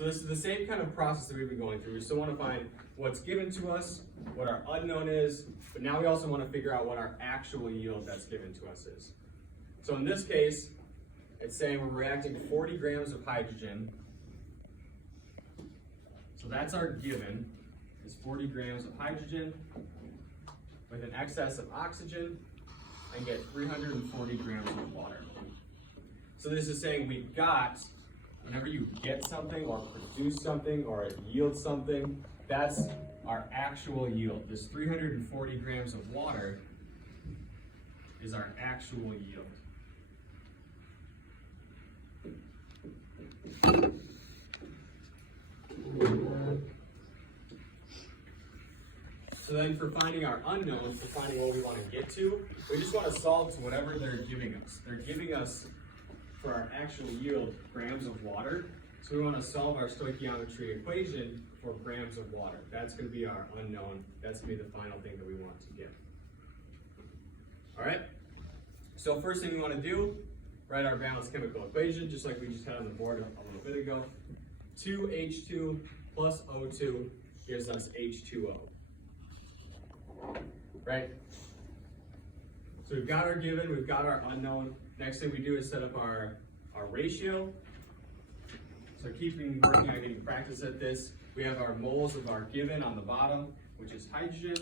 So this is the same kind of process that we've been going through. We still want to find what's given to us, what our unknown is, but now we also want to figure out what our actual yield that's given to us is. So in this case, it's saying we're reacting 40 grams of hydrogen. So that's our given, is 40 grams of hydrogen with an excess of oxygen and get 340 grams of water. So this is saying we've got, whenever you get something or produce something or it yields something, that's our actual yield. This 340 grams of water is our actual yield. So then for finding our unknown, for finding what we want to get to, we just want to solve to whatever they're giving us. They're giving us, for our actual yield, grams of water. So we want to solve our stoichiometry equation for grams of water. That's going to be our unknown. That's going to be the final thing that we want to get. All right? So first thing we want to do, write our balanced chemical equation, just like we just had on the board a little bit ago. 2H2 plus O2 gives us H2O. Right? So we've got our given, we've got our unknown. Next thing we do is set up our ratio. So working on getting practice at this, we have our moles of our given on the bottom, which is hydrogen.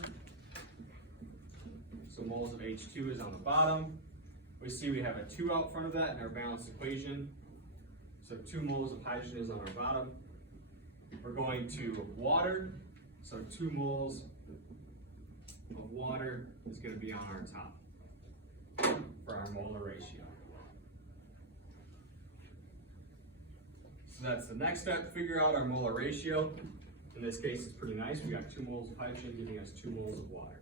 So moles of H2 is on the bottom. We see we have a 2 out front of that in our balanced equation. So 2 moles of hydrogen is on our bottom. We're going to water. So 2 moles of water is going to be on our top for our molar ratio. So that's the next step, figure out our molar ratio. In this case, it's pretty nice. We got 2 moles of hydrogen giving us 2 moles of water.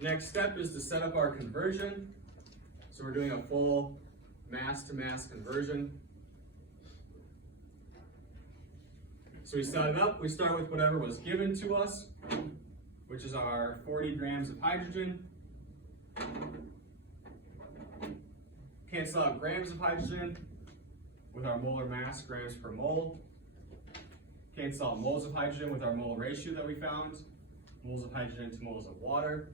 Next step is to set up our conversion. So we're doing a full mass-to-mass conversion. So we set it up. We start with whatever was given to us, which is our 40 grams of hydrogen. Cancel out grams of hydrogen with our molar mass, grams per mole. Cancel out moles of hydrogen with our molar ratio that we found. Moles of hydrogen to moles of water.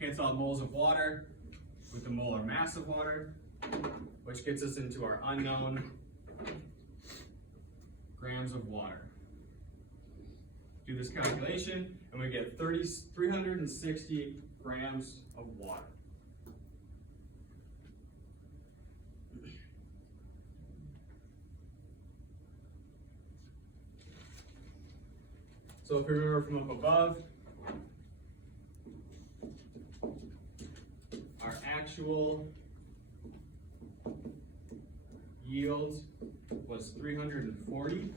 Cancel out moles of water with the molar mass of water, which gets us into our unknown grams of water. Do this calculation, and we get 360 grams of water. So if we remember from up above, our actual yield was 340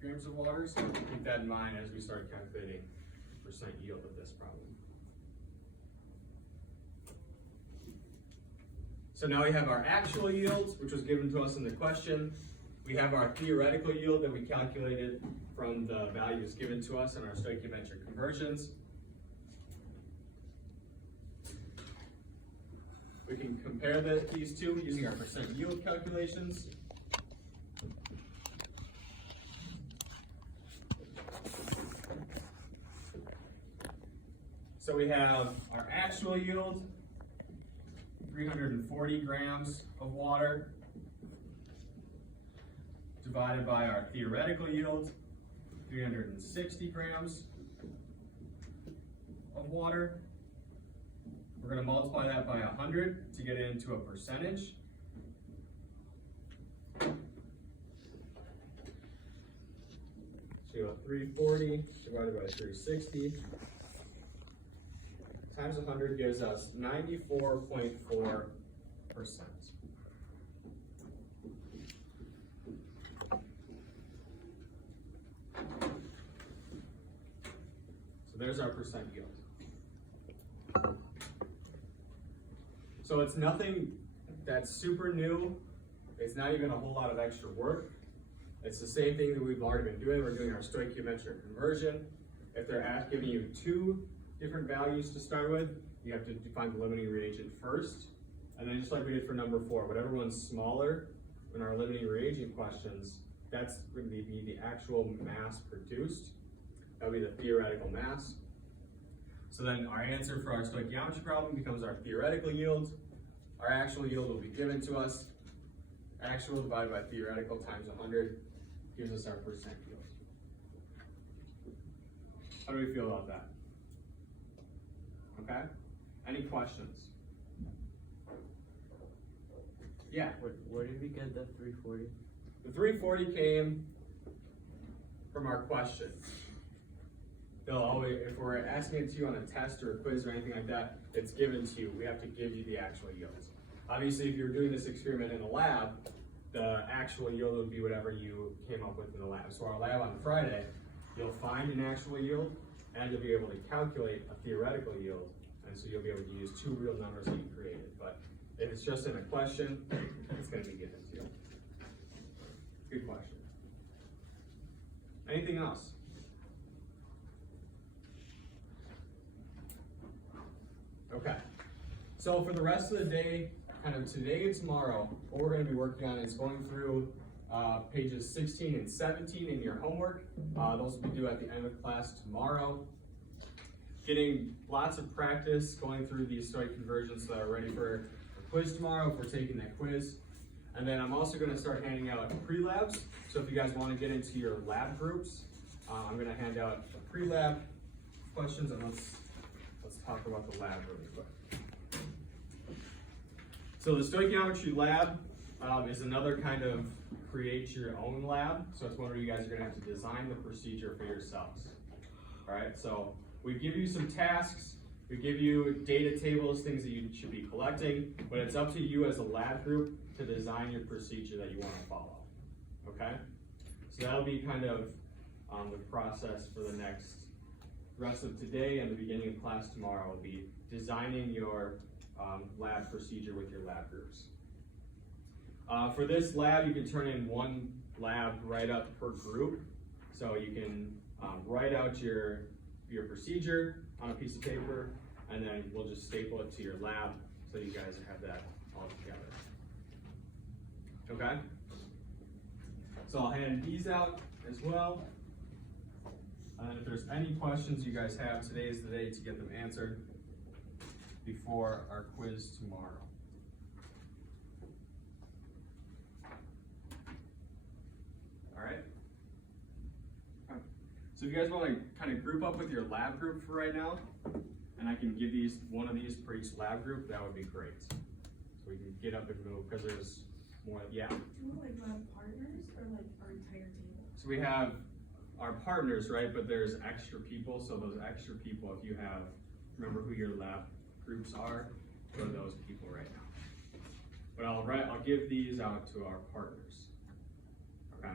grams of water, so keep that in mind as we start calculating percent yield of this problem. So now we have our actual yield, which was given to us in the question. We have our theoretical yield that we calculated from the values given to us in our stoichiometric conversions. We can compare these two using our percent yield calculations. So we have our actual yield, 340 grams of water, divided by our theoretical yield, 360 grams of water. We're going to multiply that by 100 to get it into a percentage. So you have 340 divided by 360 times 100 gives us 94.4%. So there's our percent yield. So it's nothing that's super new. It's not even a whole lot of extra work. It's the same thing that we've already been doing. We're doing our stoichiometric conversion. If they're giving you 2 different values to start with, you have to define the limiting reagent first. And then just like we did for number 4, whatever one's smaller in our limiting reagent questions, that's going to be the actual mass produced. That would be the theoretical mass. So then our answer for our stoichiometry problem becomes our theoretical yield. Our actual yield will be given to us. Actual divided by theoretical times 100 gives us our percent yield. How do we feel about that? Okay? Any questions? Yeah. Where did we get that 340? The 340 came from our questions. They'll always, if we're asking it to you on a test or a quiz or anything like that, it's given to you. We have to give you the actual yields. Obviously, if you're doing this experiment in a lab, the actual yield would be whatever you came up with in the lab. So our lab on Friday, you'll find an actual yield, and you'll be able to calculate a theoretical yield, and so you'll be able to use 2 real numbers that you created. But if it's just in a question, it's going to be given to you. Good question. Anything else? Okay. So for the rest of the day, kind of today and tomorrow, what we're going to be working on is going through pages 16 and 17 in your homework. Those will be due at the end of class tomorrow. Getting lots of practice going through these stoic conversions so that we're ready for a quiz tomorrow if we're taking that quiz. And then I'm also going to start handing out pre-labs. So if you guys want to get into your lab groups, I'm going to hand out the pre-lab questions, and let's talk about the lab really quick. So the stoichiometry lab is another kind of create your own lab. So it's one where you guys are going to have to design the procedure for yourselves. All right, so we give you some tasks, we give you data tables, things that you should be collecting, but it's up to you as a lab group to design your procedure that you want to follow. Okay? So that'll be kind of the process for the rest of today and the beginning of class tomorrow will be designing your lab procedure with your lab groups. For this lab, you can turn in 1 lab write-up per group. So you can write out your procedure on a piece of paper, and then we'll just staple it to your lab so you guys have that all together. Okay? So I'll hand these out as well. And if there's any questions you guys have, today is the day to get them answered before our quiz tomorrow. All right? So if you guys want to kind of group up with your lab group for right now, and I can give one of these for each lab group, that would be great. So we can get up and move because there's more, yeah. Do we like have partners or like our entire table? So we have our partners, right? But there's extra people. So those extra people, if you have, remember who your lab groups are, go to those people right now. But I'll give these out to our partners. Okay.